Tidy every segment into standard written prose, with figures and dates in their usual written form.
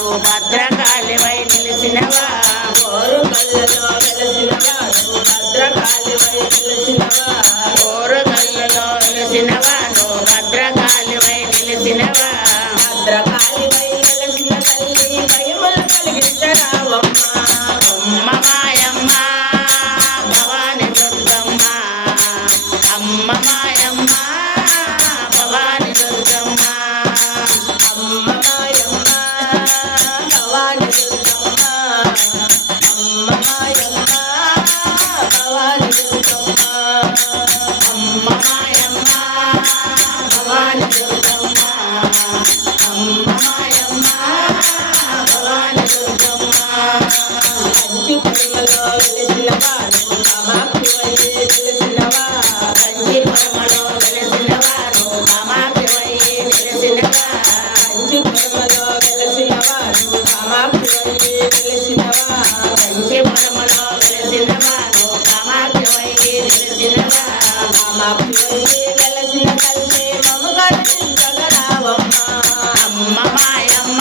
నువ్వు భద్రకాళివై నిలిచినవా కోరుగల్లలో వెలసినవా నువ్వు భద్రకాళివై నిలిచినవా కోరుగల్లలో వెలసినవా నువ్వు భద్రకాళివై నిలిచినవా భద్రకాళివై వెలసిన తల్లి భయములు కలిగించరావమ్మ అమ్మ మాయమ్మ భవాని దుర్గమ్మ అమ్మ మాయమ్మ భవాని దుర్గమ్మ అమ్మ మాయమ్మ భవాని దుర్గమ్మ అమ్మ మాయమ్మ భవాని దుర్గమ్మ అమ్మ మాయమ్మ భవాని దుర్గమ్మ అమ్మ మాయమ్మ భవాని దుర్గమ్మ కంచి ప్రేమలో వెలిసినవా నువ్వు కామాక్షివై వెలిసినవా కంచి పరమలో వెలసినవా నువ్వు కామాక్షివై నిలిచినవా కంచి ప్రేమలో వెలిసినవా నువ్వు కామాక్షివై వెలిసినవా కంచి పరమలో వెలసినవా నువ్వు కామాక్షివై నిలిచినవా కామాక్షివై వెలసిన తల్లి మమ కరుణించగరావమ్మ అమ్మ మాయమ్మ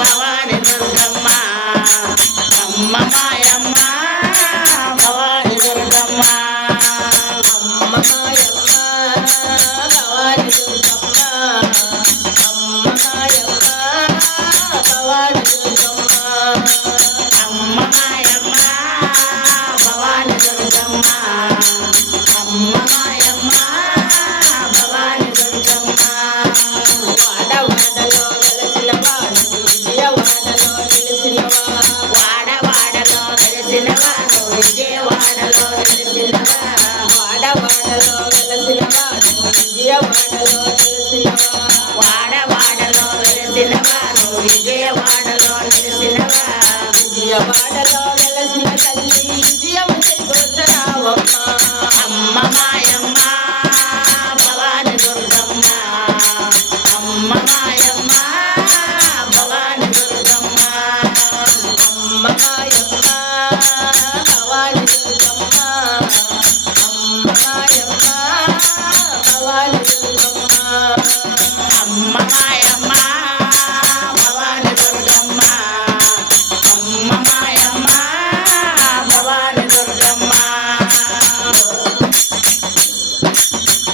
భవాని దుర్గమ్మ అమ్మ మాయమ్మ భవాని దుర్గమ్మ అమ్మ మాయమ్మ భవాని దుర్గమ్మ అమ్మ మాయమ్మ భవాని దుర్గమ్మ అమ్మ మాయమ్మ భవాని దుర్గమ్మ అమ్మ మాయమ్మ భవాని దుర్గమ్మ వాడవాడలో వెలసినవా నువ్వు విజయవాడలో నిలిసినవా వాడవాడలో వెలసినవా నువ్వు విజయవాడలో నిలిచినవా వాడవాడలో వెలసినవా నువ్వు విజయవాడలో నిలిసినవా వాడవాడలో వెలసినవా నువ్వు విజయవాడలో నిలిచినవా విజయవాడలో వెలసిన తల్లి విజయము చేకూర్చరావమ్మ అమ్మ మాయమ్మ భవాని దుర్గమ్మ అమ్మ మాయమ్మ భవాని దుర్గమ్మ అమ్మ మాయమ్మ భవాని దుర్గమ్మ అమ్మ మాయమ్మ భవాని దుర్గమ్మ అమ్మ మాయమ్మ భవాని దుర్గమ్మ అమ్మ మాయమ్మ భవాని దుర్గమ్మ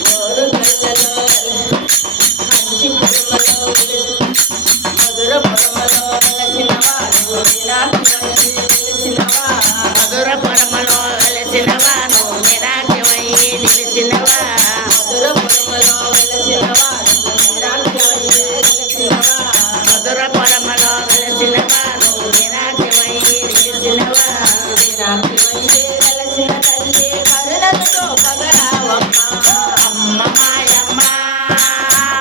కోరుగల్లలో కంచి పురమలో మధుర పురమలో వెలసినవా నువ్వు మీనాక్షి వెలిసినవా మధుర పరమలో వెలసినవా నువ్వు మీనాక్షివై నిలిచినవా మధుర పురమలో వెలసినవా నువ్వు మీనాక్షి వెలిసినవా మధుర పరమలో వెలసినవా నువ్వు మీనాక్షివై నిలిచినవా మీనాక్షి వెలసిన తల్లి కరుణతో పగరావమ్మ అమ్మ మాయమ్మ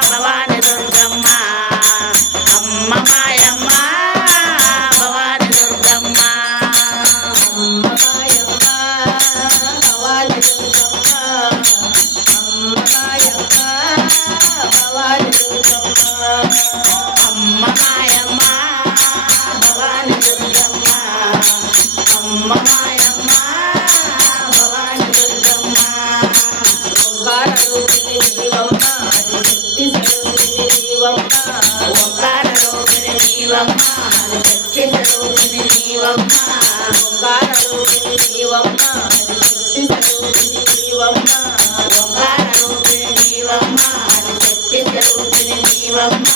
భవాని దుర్గమ్మ అమ్మ మాయమ్మ భవాని దుర్గమ్మ అమ్మ మాయమ్మ భవాని దుర్గమ్మ అమ్మ మాయమ్మ భవాని దుర్గమ్మ అమ్మ మాయమ్మ భవాని దుర్గమ్మ అమ్మ మాయమ్మ భవాని దుర్గమ్మ ఓంకార రూపిణి జీవమ్మ అది శక్తి స్వరూపిణి జీవమ్మ ఓంకార రూపిణి జీవమ్మ అది శక్తి స్వరూపిణి జీవమ్మ ఓంకార రూపిణి జీవమ్మ అది శక్తి స్వరూపిణి జీవమ్మ ఓంకార రూపిణి జీవమ్మ అది శక్తి స్వరూపిణి జీవమ్మ